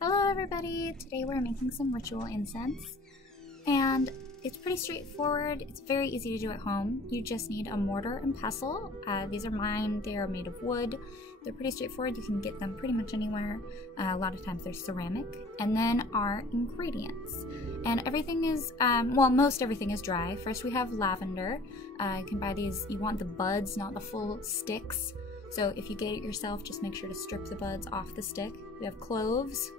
Hello everybody! Today we're making some ritual incense, and it's pretty straightforward. It's very easy to do at home. You just need a mortar and pestle. These are mine. They are made of wood. They're pretty straightforward. You can get them pretty much anywhere. A lot of times they're ceramic. And then our ingredients. And everything is, well, most everything is dry. First we have lavender. You can buy these. You want the buds, not the full sticks. So if you get it yourself, just make sure to strip the buds off the stick. We have cloves.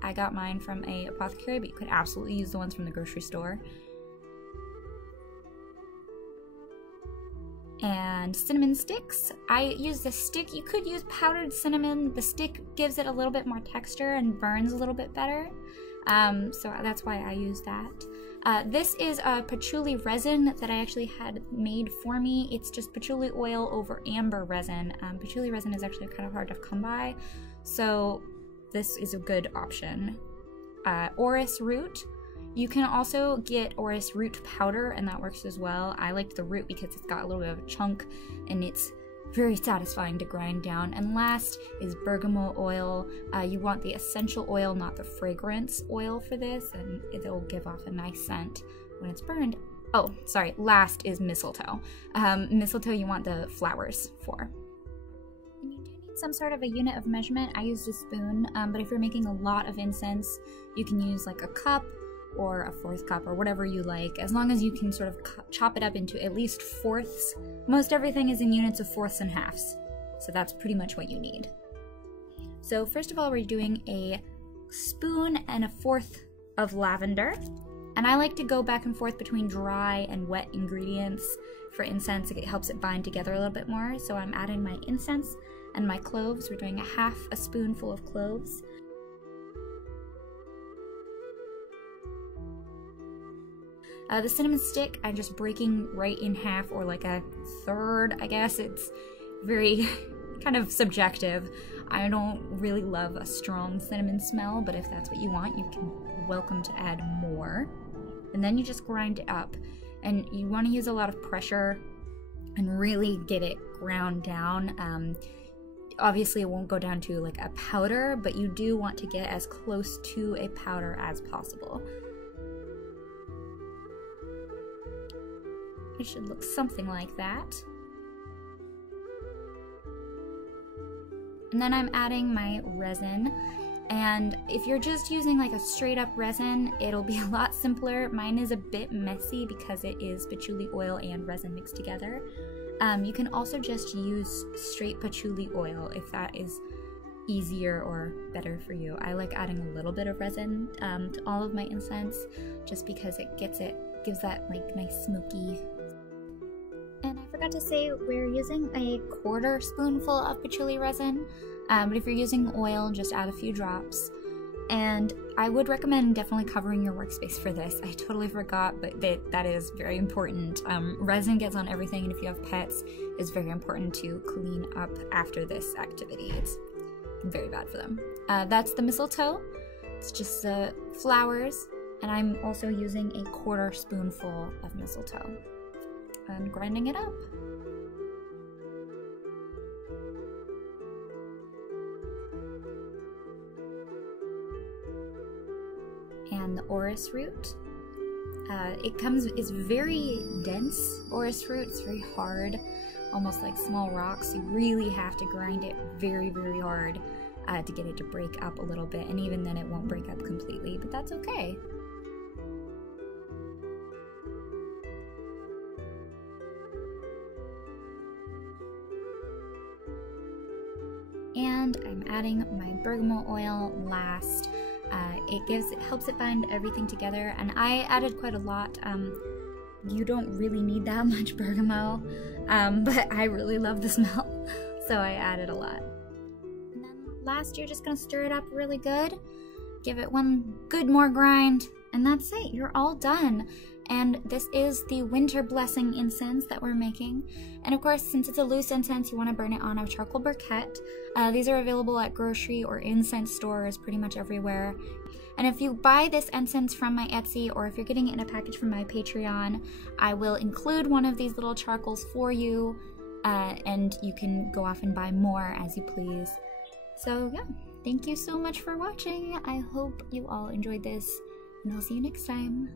I got mine from a apothecary, but you could absolutely use the ones from the grocery store. And cinnamon sticks. I use the stick. You could use powdered cinnamon. The stick gives it a little bit more texture and burns a little bit better. So that's why I use that. This is a patchouli resin that I actually had made for me. It's just patchouli oil over amber resin. Patchouli resin is actually kind of hard to come by, so this is a good option. Orris root. You can also get orris root powder, and that works as well. I liked the root because it's got a little bit of a chunk and it's very satisfying to grind down. And last is bergamot oil. You want the essential oil, not the fragrance oil for this, and it'll give off a nice scent when it's burned. Oh, sorry, last is mistletoe. Mistletoe you want the flowers for. And you do need some sort of a unit of measurement. I used a spoon, but if you're making a lot of incense, you can use like a cup or a fourth cup or whatever you like, as long as you can sort of chop it up into at least fourths. Most everything is in units of fourths and halves, so that's pretty much what you need. So first of all, we're doing a spoon and a fourth of lavender, and I like to go back and forth between dry and wet ingredients for incense. It helps it bind together a little bit more. So I'm adding my incense and my cloves. We're doing a spoonful of cloves. The cinnamon stick, I'm just breaking right in half, or like a third, I guess. It's very kind of subjective. I don't really love a strong cinnamon smell, but if that's what you want, you can welcome to add more. And then you just grind it up. And you want to use a lot of pressure and really get it ground down. Obviously it won't go down to like a powder, but you do want to get as close to a powder as possible. It should look something like that. And then I'm adding my resin. And if you're just using like a straight up resin, it'll be a lot simpler. Mine is a bit messy because it is patchouli oil and resin mixed together. You can also just use straight patchouli oil if that is easier or better for you. I like adding a little bit of resin to all of my incense just because it gives that like nice smoky. And I forgot to say, we're using a quarter spoonful of patchouli resin, but if you're using oil, just add a few drops. And I would recommend definitely covering your workspace for this. I totally forgot, but that is very important. Resin gets on everything, and if you have pets, it's very important to clean up after this activity. It's very bad for them. That's the mistletoe. It's just flowers, and I'm also using a quarter spoonful of mistletoe. And grinding it up. And the orris root. It's very dense, orris root. It's very hard, almost like small rocks. You really have to grind it very, very hard to get it to break up a little bit, and even then it won't break up completely, but that's okay. And I'm adding my bergamot oil last. It helps it bind everything together, and I added quite a lot. You don't really need that much bergamot, but I really love the smell, so I added a lot. And then last, you're just gonna stir it up really good, give it one good more grind, and that's it. You're all done. And this is the winter blessing incense that we're making. And of course, since it's a loose incense, you want to burn it on a charcoal briquette. These are available at grocery or incense stores pretty much everywhere. And if you buy this incense from my Etsy, or if you're getting it in a package from my Patreon, I will include one of these little charcoals for you, and you can go off and buy more as you please. So yeah, thank you so much for watching. I hope you all enjoyed this, and I'll see you next time.